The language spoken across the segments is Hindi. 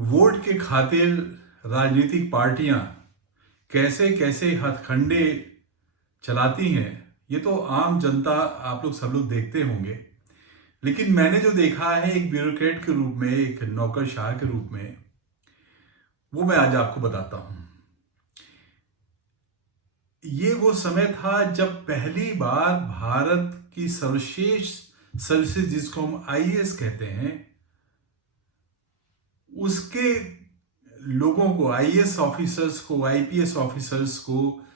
वोट के खातिर राजनीतिक पार्टियां कैसे कैसे हथकंडे चलाती हैं, ये तो आम जनता आप लोग सब लोग देखते होंगे। लेकिन मैंने जो देखा है एक ब्यूरोक्रेट के रूप में, एक नौकरशाह के रूप में, वो मैं आज आपको बताता हूं। ये वो समय था जब पहली बार भारत की सर्वश्रेष्ठ सर्विसेज, जिसको हम आईएएस कहते हैं, उसके लोगों को, आईएएस ऑफिसर्स को, आईपीएस ऑफिसर्स को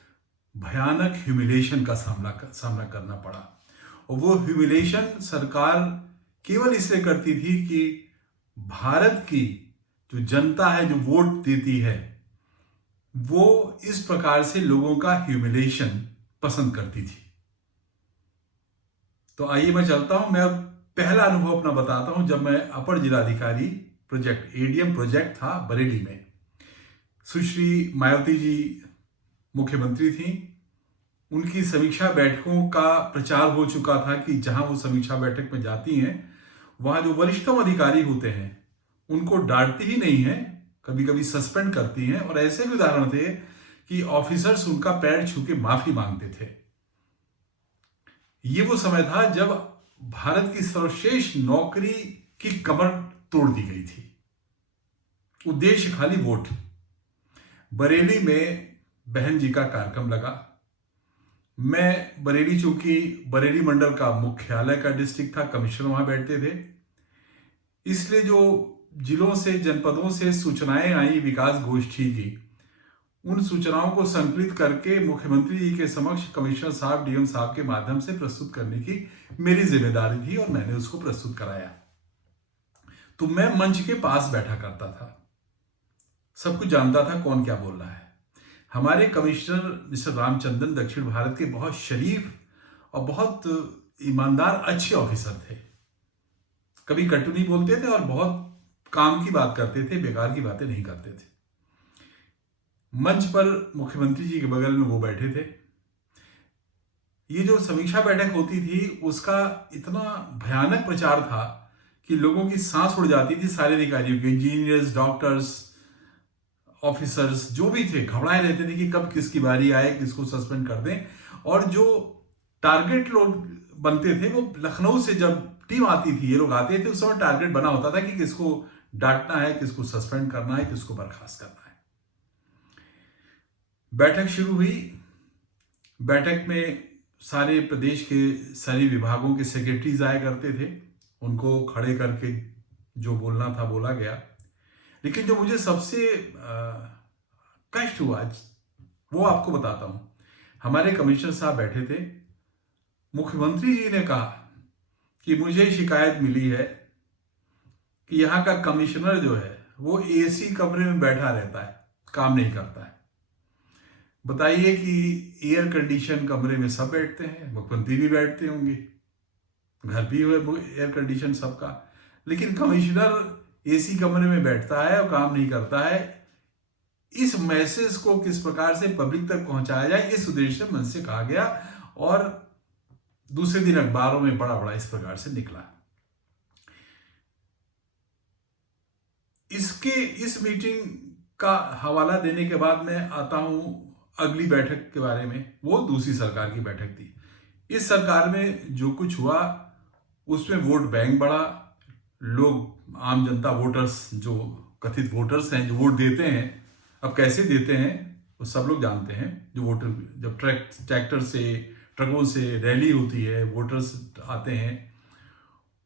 भयानक ह्यूमिलेशन का सामना करना पड़ा। और वो ह्यूमिलेशन सरकार केवल इसलिए करती थी कि भारत की जो जनता है, जो वोट देती है, वो इस प्रकार से लोगों का ह्यूमिलेशन पसंद करती थी। तो आइए मैं चलता हूं, मैं पहला अनुभव अपना बताता हूं। जब मैं अपर जिलाधिकारी प्रोजेक्ट, एडीएम प्रोजेक्ट था बरेली में, सुश्री मायावती जी मुख्यमंत्री थी। उनकी समीक्षा बैठकों का प्रचार हो चुका था कि जहां वो समीक्षा बैठक में जाती हैं, वहां जो वरिष्ठतम अधिकारी होते हैं उनको डांटती ही नहीं है, कभी कभी सस्पेंड करती हैं। और ऐसे भी उदाहरण थे कि ऑफिसर्स उनका पैर छू के माफी मांगते थे। ये वो समय था जब भारत की सर्वश्रेष्ठ नौकरी की कमर तोड़ दी गई थी। उद्देश्य खाली वोट। बरेली में बहन जी का कार्यक्रम लगा। मैं बरेली, चूंकि बरेली मंडल का मुख्यालय का डिस्ट्रिक्ट था, कमिश्नर वहां बैठते थे, इसलिए जो जिलों से, जनपदों से सूचनाएं आई विकास गोष्ठी की, उन सूचनाओं को संकलित करके मुख्यमंत्री जी के समक्ष कमिश्नर साहब, डीएम साहब के माध्यम से प्रस्तुत करने की मेरी जिम्मेदारी थी और मैंने उसको प्रस्तुत कराया। तो मैं मंच के पास बैठा करता था, सब कुछ जानता था कौन क्या बोल रहा है। हमारे कमिश्नर मिस्टर रामचंद्रन दक्षिण भारत के बहुत शरीफ और बहुत ईमानदार अच्छे ऑफिसर थे। कभी कटु नहीं बोलते थे और बहुत काम की बात करते थे, बेकार की बातें नहीं करते थे। मंच पर मुख्यमंत्री जी के बगल में वो बैठे थे। ये जो समीक्षा बैठक होती थी उसका इतना भयानक प्रचार था कि लोगों की सांस उड़ जाती थी। सारे अधिकारियों के, इंजीनियर्स, डॉक्टर्स, ऑफिसर्स जो भी थे, घबराए रहते थे कि कब किसकी बारी आए, किसको सस्पेंड कर दें। और जो टारगेट लोग बनते थे, वो लखनऊ से जब टीम आती थी, ये लोग आते थे, उस समय टारगेट बना होता था कि किसको डांटना है, किसको सस्पेंड करना है, किसको बर्खास्त करना है। बैठक शुरू हुई। बैठक में सारे प्रदेश के सारे विभागों के सेक्रेटरीज आया करते थे, उनको खड़े करके जो बोलना था बोला गया। लेकिन जो मुझे सबसे कष्ट हुआ वो आपको बताता हूं। हमारे कमिश्नर साहब बैठे थे। मुख्यमंत्री जी ने कहा कि मुझे शिकायत मिली है कि यहाँ का कमिश्नर जो है वो एसी कमरे में बैठा रहता है, काम नहीं करता है। बताइए कि एयर कंडीशन कमरे में सब बैठते हैं, मुख्यमंत्री भी बैठते होंगे, घर भी हुए एयर कंडीशन सबका, लेकिन कमिश्नर एसी कमरे में बैठता है और काम नहीं करता है। इस मैसेज को किस प्रकार से पब्लिक तक पहुंचाया जाए, इस उद्देश्य से मन से कहा गया और दूसरे दिन अखबारों में बड़ा बड़ा इस प्रकार से निकला। इस मीटिंग का हवाला देने के बाद मैं आता हूं अगली बैठक के बारे में। वो दूसरी सरकार की बैठक थी। इस सरकार में जो कुछ हुआ उसमें वोट बैंक बढ़ा। लोग, आम जनता, वोटर्स, जो कथित वोटर्स हैं, जो वोट देते हैं, अब कैसे देते हैं वो सब लोग जानते हैं। जो वोटर, जब ट्रैक्टर से, ट्रकों से रैली होती है, वोटर्स आते हैं,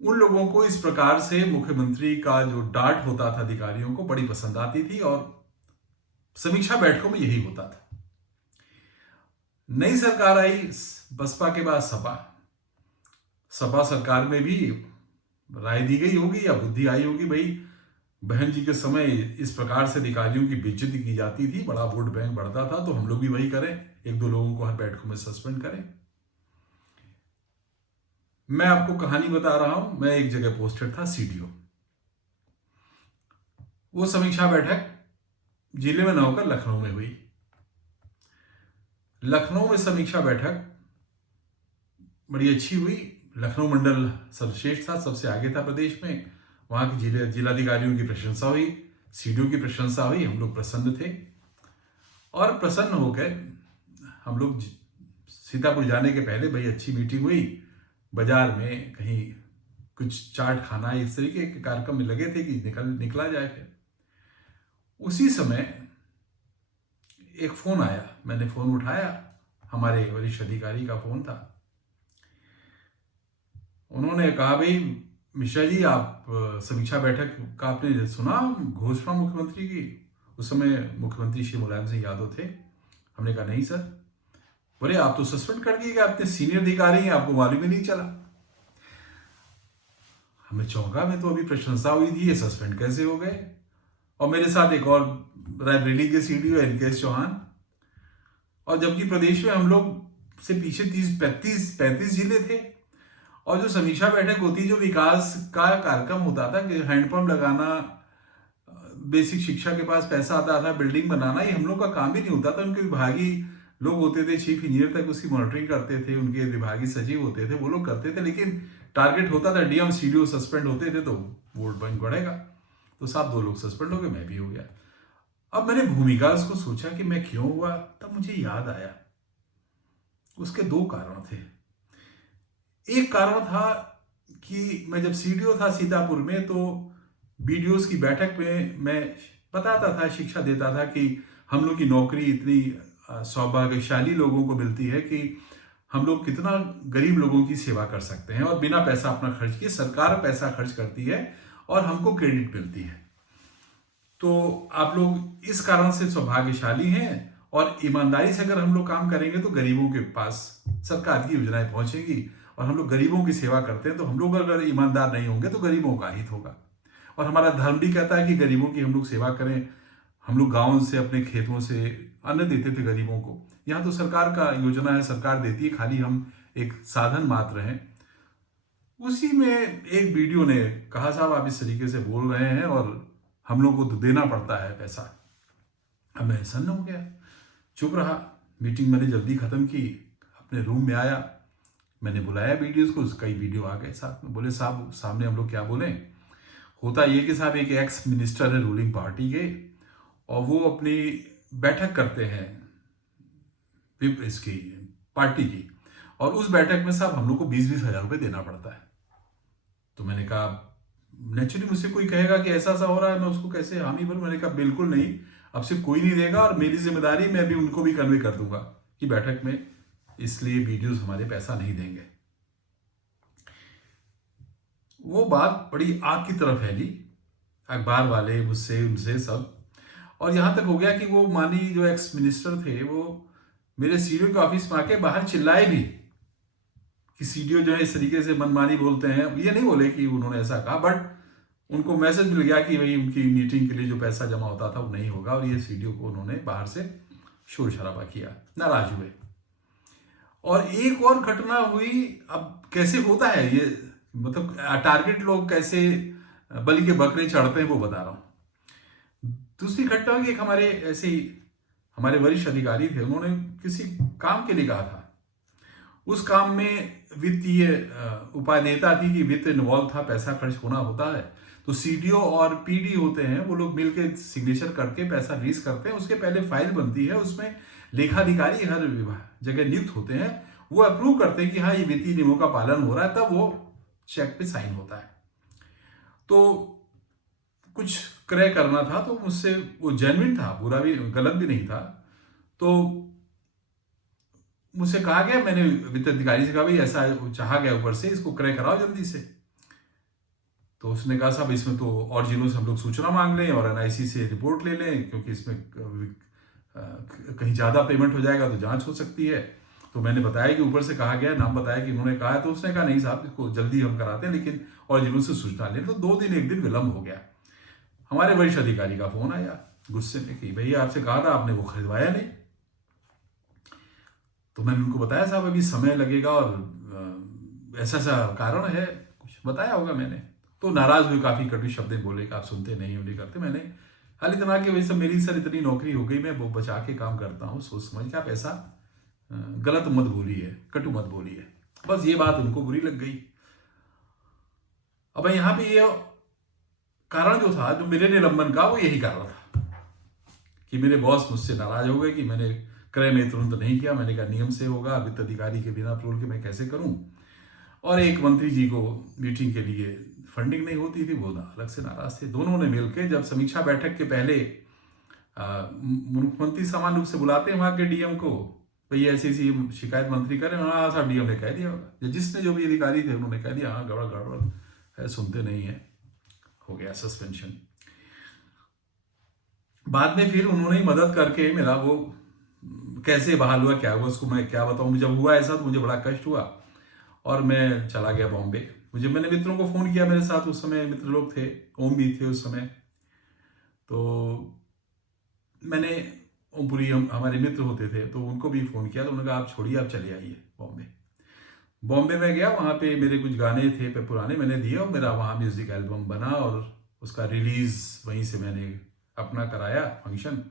उन लोगों को इस प्रकार से मुख्यमंत्री का जो डांट होता था अधिकारियों को बड़ी पसंद आती थी। और समीक्षा बैठकों में यही होता था। नई सरकार आई, बसपा के बाद सपा। सपा सरकार में भी राय दी गई होगी या बुद्धि आई होगी, भाई बहन जी के समय इस प्रकार से अधिकारियों की बेइज्जती की जाती थी, बड़ा वोट बैंक बढ़ता था, तो हम लोग भी वही करें, एक दो लोगों को हर बैठकों में सस्पेंड करें। मैं आपको कहानी बता रहा हूं। मैं एक जगह पोस्टेड था, सीडीओ। वो समीक्षा बैठक जिले में न होकर लखनऊ में हुई। लखनऊ में समीक्षा बैठक बड़ी अच्छी हुई। लखनऊ मंडल सर्वश्रेष्ठ था, सबसे आगे था प्रदेश में। वहां की जिलाधिकारियों की प्रशंसा हुई। सीडीओ की प्रशंसा हुई, हम लोग प्रसन्न थे और प्रसन्न होकर हम लोग सीतापुर जाने के पहले भाई अच्छी मीटिंग हुई, बाजार में कहीं कुछ चाट खाना, इस तरीके के कार्यक्रम में लगे थे कि निकला जाए। फिर उसी समय एक फोन आया, मैंने फोन उठाया, हमारे वरिष्ठ अधिकारी का फोन था। उन्होंने कहा, भाई मिश्रा जी, आप समीक्षा बैठक का आपने सुना घोषणा मुख्यमंत्री की? उस समय मुख्यमंत्री श्री मुलायम सिंह यादव थे। हमने कहा नहीं सर। बोले आप तो सस्पेंड कर दिए गए, आपने सीनियर अधिकारी हैं, आपको मालूम ही नहीं चला। हमें चौंका, में तो अभी प्रशंसा हुई थी, ये सस्पेंड कैसे हो गए? और मेरे साथ एक और रायबरेली के सीडीओ एनकेएस चौहान, और जबकि प्रदेश में हम लोग से पीछे 35 जिले थे। और जो समीक्षा बैठक होती, जो विकास का कार्यक्रम होता था कि हैंडपंप लगाना, बेसिक शिक्षा के पास पैसा आता था, बिल्डिंग बनाना, ये हम लोग का काम ही नहीं होता था। उनके विभागीय लोग होते थे, चीफ इंजीनियर तक उसकी मॉनिटरिंग करते थे, उनके विभागीय सचिव होते थे, वो लोग करते थे। लेकिन टारगेट होता था डीएम सीडीओ सस्पेंड होते थे तो वोट बैंक बढ़ेगा। तो साहब 2 लोग सस्पेंड हो गए, मैं भी हो गया। अब मैंने भूमिका उसको सोचा कि मैं क्यों हुआ, तब मुझे याद आया उसके 2 कारण थे। एक कारण था कि मैं जब सीडीओ था सीतापुर में, तो बीडीओस की बैठक में मैं बताता था, शिक्षा देता था कि हम लोग की नौकरी इतनी सौभाग्यशाली लोगों को मिलती है कि हम लोग कितना गरीब लोगों की सेवा कर सकते हैं और बिना पैसा अपना खर्च किए। सरकार पैसा खर्च करती है और हमको क्रेडिट मिलती है। तो आप लोग इस कारण से सौभाग्यशाली हैं, और ईमानदारी से अगर हम लोग काम करेंगे तो गरीबों के पास सरकार की योजनाएं पहुंचेंगी। और हम लोग गरीबों की सेवा करते हैं, तो हम लोग अगर ईमानदार नहीं होंगे तो गरीबों का हित होगा। और हमारा धर्म भी कहता है कि गरीबों की हम लोग सेवा करें। हम लोग गाँव से, अपने खेतों से अन्न देते थे गरीबों को। यहाँ तो सरकार का योजना है, सरकार देती है, खाली हम एक साधन मात्र हैं। उसी में एक वीडियो ने कहा, साहब आप इस तरीके से बोल रहे हैं और हम लोग को तो देना पड़ता है पैसा। अब मैं सन्न हो गया, चुप रहा। मीटिंग मैंने जल्दी खत्म की, अपने रूम में आया, मैंने बुलाया वीडियोस को, कई वीडियो आ गए साथ में। बोले साहब सामने हम लोग क्या बोले, होता ये कि साहब एक एक्स मिनिस्टर है रूलिंग पार्टी के, और वो अपनी बैठक करते हैं इसकी पार्टी की, और उस बैठक में साहब हम लोग को 20-20 हज़ार रुपये देना पड़ता है। तो मैंने कहा, नेचुरली मुझसे कोई कहेगा कि ऐसा ऐसा हो रहा है, मैं उसको कैसे हामी भरूं? मैंने कहा बिल्कुल नहीं, अब से कोई नहीं देगा, और मेरी जिम्मेदारी, मैं भी उनको भी कन्वे कर दूंगा कि बैठक में इसलिए वीडियोस हमारे पैसा नहीं देंगे। वो बात बड़ी आग की तरफ फैली, अखबार वाले, मुझसे, उनसे सब, और यहां तक हो गया कि वो मानी जो एक्स मिनिस्टर थे, वो मेरे सीडीओ के ऑफिस में आके बाहर चिल्लाए भी कि सीडीओ जो है इस तरीके से मनमानी बोलते हैं। ये नहीं बोले कि उन्होंने ऐसा कहा, बट उनको मैसेज मिल गया कि भाई उनकी मीटिंग के लिए जो पैसा जमा होता था वो नहीं होगा, और ये सीडीओ को उन्होंने बाहर से शोर शराबा किया, नाराज हुए। और एक और घटना हुई, अब कैसे होता है ये, मतलब टारगेट लोग कैसे बलि के बकरे चढ़ते हैं वो बता रहा हूं। दूसरी घटना हुई, एक हमारे ऐसे ही हमारे वरिष्ठ अधिकारी थे, उन्होंने किसी काम के लिए कहा था। उस काम में वित्तीय उपादेयता थी कि वित्त इन्वॉल्व था, पैसा खर्च होना होता है। तो सीडीओ और पीडी होते हैं, वो लोग मिलकर सिग्नेचर करके पैसा रिलीज करते हैं। उसके पहले फाइल बनती है, उसमें लेखाधिकारी हर जगह नियुक्त होते हैं, वो अप्रूव करते हैं कि हाँ ये वित्तीय नियमों का पालन हो रहा है, तब वो चेक पे साइन होता है। तो कुछ क्रय करना था, तो मुझसे वो जेन्युइन था, बुरा भी गलत भी नहीं था। तो मुझसे कहा गया, मैंने वित्त अधिकारी से कहा भाई ऐसा चाहा गया ऊपर से, इसको क्रय कराओ जल्दी से। तो उसने कहा साहब इसमें तो और जिलों से हम लोग सूचना मांग लें और एनआईसी से रिपोर्ट ले लें, क्योंकि इसमें कहीं ज़्यादा पेमेंट हो जाएगा तो जांच हो सकती है। तो मैंने बताया कि ऊपर से कहा गया, नाम बताया कि इन्होंने कहा है। तो उसने कहा नहीं साहब, इसको जल्दी हम कराते हैं, लेकिन और जिलों से सूचना लें। तो 2 दिन 1 दिन विलंब हो गया। हमारे वरिष्ठ अधिकारी का फोन आया गुस्से में कि भैया आपसे कहा था, आपने वो खरीदवाया नहीं। तो मैंने उनको बताया साहब अभी समय लगेगा और ऐसा ऐसा कारण है, कुछ बताया होगा मैंने। तो नाराज हुए, काफी कटु शब्द बोले कि आप सुनते नहीं हो, नहीं करते। मैंने हाल इतना कि वैसे मेरी सर इतनी नौकरी हो गई, मैं वो बचा के काम करता हूँ, सोच समझ के, आप ऐसा गलत मत बोलिए, कटु मत बोलिए। बस ये बात उनको बुरी लग गई। अब यहाँ पे ये कारण जो था, जो मेरे निलंबन का, वो यही कारण था कि मेरे बॉस मुझसे नाराज हो गए कि मैंने क्रय में तुरंत नहीं किया। मैंने कहा नियम से होगा, वित्त अधिकारी के बिना अप्रूवल के मैं कैसे करूं। और एक मंत्री जी को मीटिंग के लिए फंडिंग नहीं होती थी, वो अलग से नाराज थे। दोनों ने मिलकर जब समीक्षा बैठक के पहले मुख्यमंत्री सामान्य रूप से बुलाते हैं वहां के डीएम को, भाई ऐसी ऐसी शिकायत मंत्री करें, हाँ साहब डीएम ने कह दिया होगा, जिसने जो भी अधिकारी थे उन्होंने कह दिया हाँ गड़बड़ गड़बड़ है, सुनते नहीं है, हो गया सस्पेंशन। बाद में फिर उन्होंने मदद करके मेरा वो कैसे बहाल हुआ, क्या हुआ, उसको मैं क्या बताऊं। जब हुआ ऐसा तो मुझे बड़ा कष्ट हुआ और मैं चला गया बॉम्बे। मैंने मित्रों को फोन किया, मेरे साथ उस समय मित्र लोग थे, ओम भी थे उस समय। तो मैंने ओमपुरी, हमारे मित्र होते थे, तो उनको भी फ़ोन किया। तो उन्होंने कहा आप छोड़िए, आप चले आइए बॉम्बे। बॉम्बे में गया, वहाँ पे मेरे कुछ गाने थे पे पुराने, मैंने दिए और मेरा वहाँ म्यूज़िक एल्बम बना और उसका रिलीज़ वहीं से मैंने अपना कराया फंक्शन।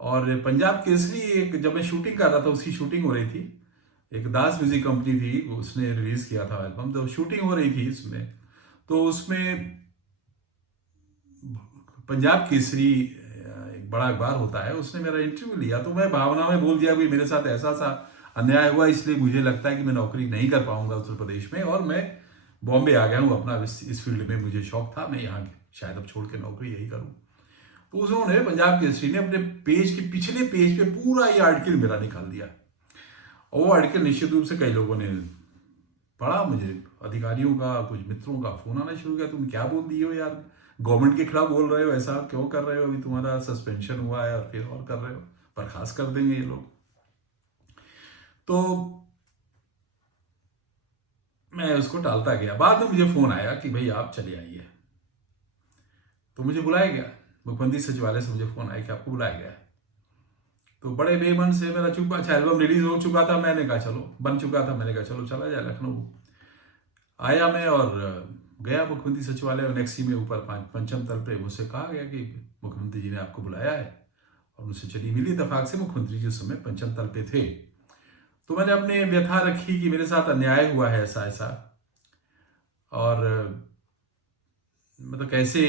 और पंजाब केसरी एक, जब मैं शूटिंग कर रहा था, उसकी शूटिंग हो रही थी, एक दास म्यूज़िक कंपनी थी, उसने रिलीज़ किया था एल्बम, तो शूटिंग हो रही थी इसमें। तो उसमें पंजाब केसरी एक बड़ा अखबार होता है, उसने मेरा इंटरव्यू लिया। तो मैं भावना में बोल दिया कि मेरे साथ ऐसा सा अन्याय हुआ, इसलिए मुझे लगता है कि मैं नौकरी नहीं कर पाऊंगा उत्तर प्रदेश में, और मैं बॉम्बे आ गया हूँ। अपना इस फील्ड में मुझे शौक था, मैं यहाँ शायद अब छोड़ के नौकरी यही करूँ। तो उन्होंने, पंजाब केसरी ने अपने पेज के पिछले पेज पे पूरा ये आर्टिकल मेरा निकाल दिया। और वो आर्टिकल निश्चित रूप से कई लोगों ने पढ़ा। मुझे अधिकारियों का, कुछ मित्रों का फोन आना शुरू किया, तुम क्या बोल दिए हो यार, गवर्नमेंट के खिलाफ बोल रहे हो, ऐसा क्यों कर रहे हो, अभी तुम्हारा सस्पेंशन हुआ है और फिर और कर रहे हो, बर्खास्त कर देंगे ये लोग। तो मैं उसको टालता गया। बाद में मुझे फोन आया कि भाई आप चले आइए। तो मुझे बुलाया गया, मुख्यमंत्री सचिवालय से मुझे फोन आया कि आपको बुलाया गया है। तो बड़े बेमन से मेरा चुप, अच्छा एल्बम रिलीज हो चुका था, मैंने कहा चलो, बन चुका था, मैंने कहा चलो चला जाए लखनऊ। आया मैं और गया मुख्यमंत्री सचिवालय, नेक्सी में ऊपर पंचम तल पे। मुझसे कहा गया कि मुख्यमंत्री जी ने आपको बुलाया है, और उनसे चली मिली। इत्तेफाक से मुख्यमंत्री जी उस समय पंचम तल पे थे। तो मैंने अपने व्यथा रखी कि मेरे साथ अन्याय हुआ है ऐसा ऐसा, और मतलब कैसे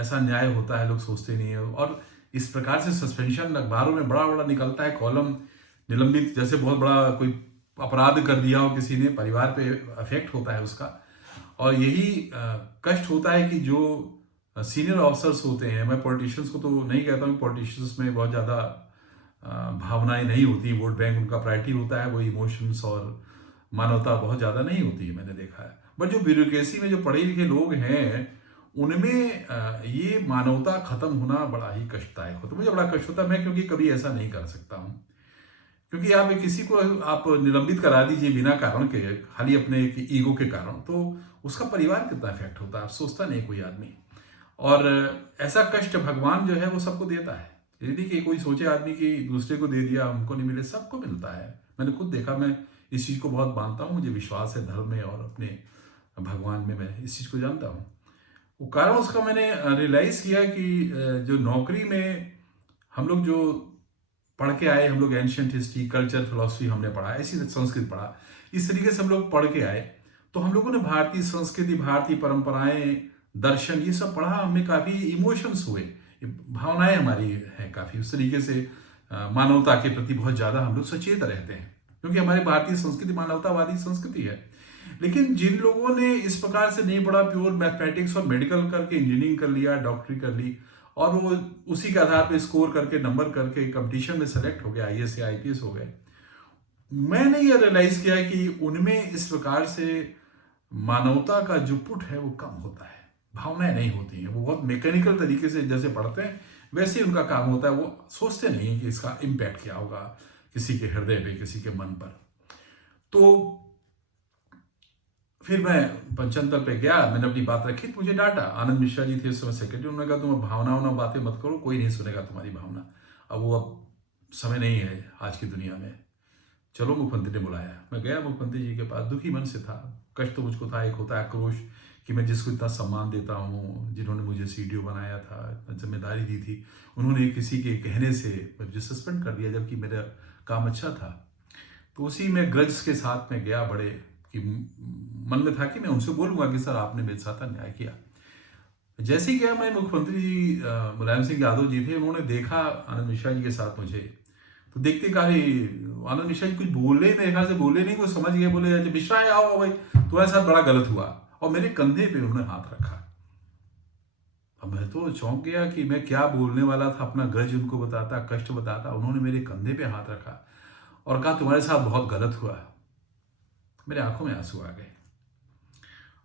ऐसा न्याय होता है, लोग सोचते नहीं है। और इस प्रकार से सस्पेंशन अखबारों में बड़ा बड़ा निकलता है कॉलम, निलंबित, जैसे बहुत बड़ा कोई अपराध कर दिया हो किसी ने, परिवार पे अफेक्ट होता है उसका। और यही कष्ट होता है कि जो सीनियर ऑफिसर्स होते हैं, मैं पॉलिटिशियंस को तो नहीं कहता हूँ, पॉलिटिशियंस में बहुत ज़्यादा भावनाएं नहीं होती, वोट बैंक उनका प्रायोरिटी होता है, वो इमोशंस और मानवता बहुत ज़्यादा नहीं होती है, मैंने देखा है। बट जो ब्यूरोक्रेसी में जो पढ़े लिखे लोग हैं, उनमें ये मानवता खत्म होना बड़ा ही कष्टदायक होता है। मुझे बड़ा कष्ट होता है, मैं क्योंकि कभी ऐसा नहीं कर सकता हूँ। क्योंकि आप किसी को आप निलंबित करा दीजिए बिना कारण के, खाली अपने ईगो के कारण, तो उसका परिवार कितना इफेक्ट होता है, आप सोचता नहीं कोई आदमी। और ऐसा कष्ट भगवान जो है वो सबको देता है। यदि कि कोई सोचे आदमी कि दूसरे को दे दिया हमको नहीं मिले, सबको मिलता है। मैंने खुद देखा, मैं इस चीज़ को बहुत मानता हूँ, मुझे विश्वास है धर्म में और अपने भगवान में, मैं इस चीज़ को जानता हूँ। वो कारण उसका मैंने रियलाइज़ किया कि जो नौकरी में हम लोग जो पढ़ के आए, हम लोग एंशियंट हिस्ट्री, कल्चर, फिलोसफी हमने पढ़ा, ऐसी संस्कृत पढ़ा, इस तरीके से हम लोग पढ़ के आए, तो हम लोगों ने भारतीय संस्कृति, भारतीय परंपराएं, दर्शन, ये सब पढ़ा। हमें काफ़ी इमोशंस हुए, भावनाएं हमारी हैं काफ़ी उस तरीके से, मानवता के प्रति बहुत ज़्यादा हम लोग सचेत रहते हैं, क्योंकि हमारी भारतीय संस्कृति मानवतावादी संस्कृति है। लेकिन जिन लोगों ने इस प्रकार से नहीं पढ़ा, प्योर मैथमेटिक्स और मेडिकल करके इंजीनियरिंग कर लिया, डॉक्टरी कर ली, और वो उसी के आधार पे स्कोर करके, नंबर करके कंपटीशन में सेलेक्ट हो गए, आईएएस या आईपीएस हो गए, मैंने ये रियलाइज किया कि उनमें इस प्रकार से मानवता का जो पुट है वो कम होता है, भावनाएं नहीं होती हैं। वो बहुत मैकेनिकल तरीके से जैसे पढ़ते हैं वैसे ही उनका काम होता है, वो सोचते नहीं है कि इसका इम्पैक्ट क्या होगा किसी के हृदय पे, किसी के मन पर। तो फिर मैं पंचतंत्र पे गया, मैंने अपनी बात रखी, तो मुझे डांटा। आनंद मिश्रा जी थे उस समय सेक्रेटरी, उन्होंने कहा तुम भावना बातें मत करो, कोई नहीं सुनेगा तुम्हारी भावना, अब समय नहीं है आज की दुनिया में, चलो। मुख्यमंत्री ने बुलाया, मैं गया मुख्यमंत्री जी के पास, दुखी मन से था, कष्ट तो मुझको था, एक होता है आक्रोश कि मैं जिसको इतना सम्मान देता हूँ, जिन्होंने मुझे सीडीओ बनाया था, इतना जिम्मेदारी दी थी, उन्होंने किसी के कहने से मुझे सस्पेंड कर दिया, जबकि मेरा काम अच्छा था। तो उसी में ग्रज के साथ में गया, बड़े कि मन में था कि मैं उनसे बोलूंगा कि सर आपने मेरे साथ अन्याय किया। जैसे ही गया मैं, मुख्यमंत्री जी मुलायम सिंह यादव जी थे, उन्होंने देखा आनंद मिश्रा जी के साथ मुझे, तो देखते कहा आनंद मिश्रा जी कुछ बोले, मेरे ख्याल से बोले नहीं, वो समझ गए, बोले अच्छा मिश्रा है, आओ भाई, तुम्हारे साथ बड़ा गलत हुआ, और मेरे कंधे पे उन्होंने हाथ रखा। अब मैं तो चौंक गया कि मैं क्या बोलने वाला था, अपना ग्रज उनको बताता, कष्ट बताता, उन्होंने मेरे कंधे पे हाथ रखा और कहा तुम्हारे साथ बहुत गलत हुआ। मेरे आंखों में आंसू आ गए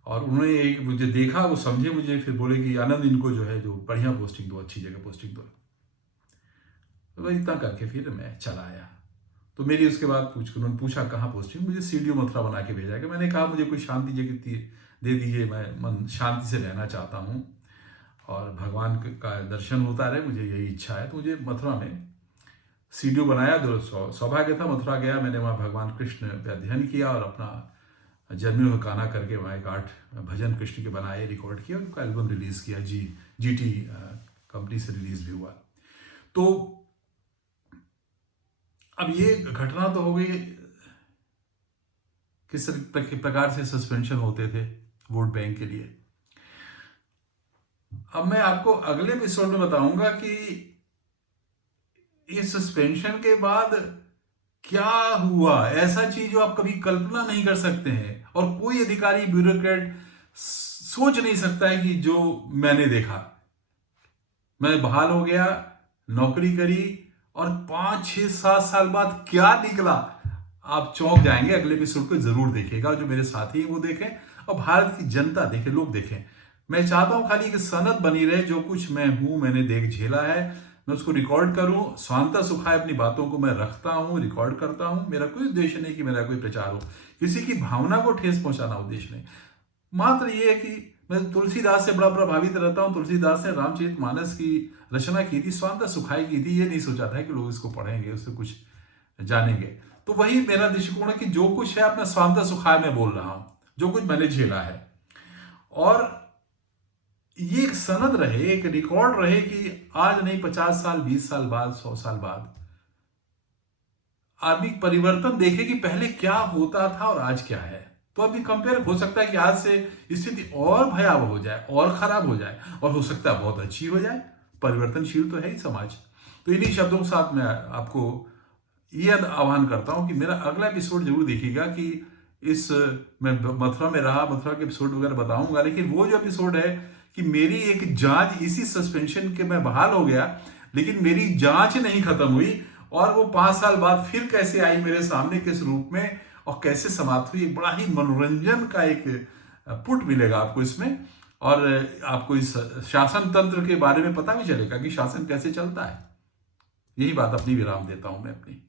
और उन्होंने एक मुझे देखा, वो समझे मुझे, फिर बोले कि आनंद इनको जो है जो बढ़िया पोस्टिंग दो, अच्छी जगह पोस्टिंग दो। तो भाई इतना करके फिर मैं चला आया। तो मेरी उसके बाद उन्होंने पूछा कहाँ पोस्टिंग, मुझे सीडीओ मथुरा बना के भेजा कि मैंने कहा मुझे कोई शांति जगह दे दीजिए, मैं मन शांति से रहना चाहता हूँ और भगवान का दर्शन होता रहे, मुझे यही इच्छा है। तो मुझे मथुरा में सीडीओ बनाया। सौभाग्य था, मथुरा गया, मैंने वहाँ भगवान कृष्ण पे अध्ययन किया और अपना जन्मे हुए गाना करके वहाँ एक 8 भजन कृष्ण के बनाए, रिकॉर्ड किया, उनका एल्बम रिलीज़ किया, जीटी कंपनी से रिलीज़ भी हुआ। तो अब ये घटना तो हो गई, किस प्रकार से सस्पेंशन होते थे वोट बैंक के लिए। अब मैं आपको अगले एपिसोड में बताऊंगा कि इस सस्पेंशन के बाद क्या हुआ, ऐसा चीज जो आप कभी कल्पना नहीं कर सकते हैं और कोई अधिकारी ब्यूरोक्रेट सोच नहीं सकता है कि जो मैंने देखा। मैं बहाल हो गया, नौकरी करी और 5-6-7 साल बाद क्या निकला, आप चौंक जाएंगे। अगले एपिसोड को जरूर देखिएगा, जो मेरे साथी हैं वो देखें और भारत की जनता देखे, लोग देखें। मैं चाहता हूं खाली कि सनद बनी रहे, जो कुछ मैं हूं, मैंने देख झेला है, मैं उसको रिकॉर्ड करूं, स्वांतः सुखाए अपनी बातों को मैं रखता हूं, रिकॉर्ड करता हूं। मेरा कोई उद्देश्य नहीं कि मेरा कोई प्रचार हो, किसी की भावना को ठेस पहुंचाना उद्देश्य नहीं। मात्र ये है कि मैं तुलसीदास से बड़ा प्रभावित रहता हूँ। तुलसीदास ने रामचरितमानस की रचना की थी, स्वांतः सुखाए की थी, ये नहीं सोचा था कि लोग इसको पढ़ेंगे, उससे कुछ जानेंगे। तो वही मेरा दृष्टिकोण है कि जो कुछ है अपना स्वांतः सुखाए में बोल रहा हूं, जो कुछ मैंने झेला है, और ये एक सनद रहे, एक रिकॉर्ड रहे कि आज नहीं 50 साल, 20 साल बाद, 100 साल बाद आदमी परिवर्तन देखे कि पहले क्या होता था और आज क्या है। तो अभी कंपेयर हो सकता है कि आज से स्थिति और भयावह हो जाए, और खराब हो जाए, और हो सकता है बहुत अच्छी हो जाए। परिवर्तनशील तो है ही समाज। तो इन्हीं शब्दों के साथ मैं आपको यह आह्वान करता हूं कि मेरा अगला एपिसोड जरूर देखिएगा कि मैं मथुरा में रहा, मथुरा के एपिसोड वगैरह बताऊंगा, लेकिन वो जो एपिसोड है कि मेरी एक जांच, इसी सस्पेंशन के मैं बहाल हो गया, लेकिन मेरी जांच नहीं खत्म हुई और वो 5 साल बाद फिर कैसे आई मेरे सामने, किस रूप में और कैसे समाप्त हुई। बड़ा ही मनोरंजन का एक पुट मिलेगा आपको इसमें, और आपको इस शासन तंत्र के बारे में पता भी चलेगा कि शासन कैसे चलता है। यही बात अपनी विराम देता हूं मैं अपनी।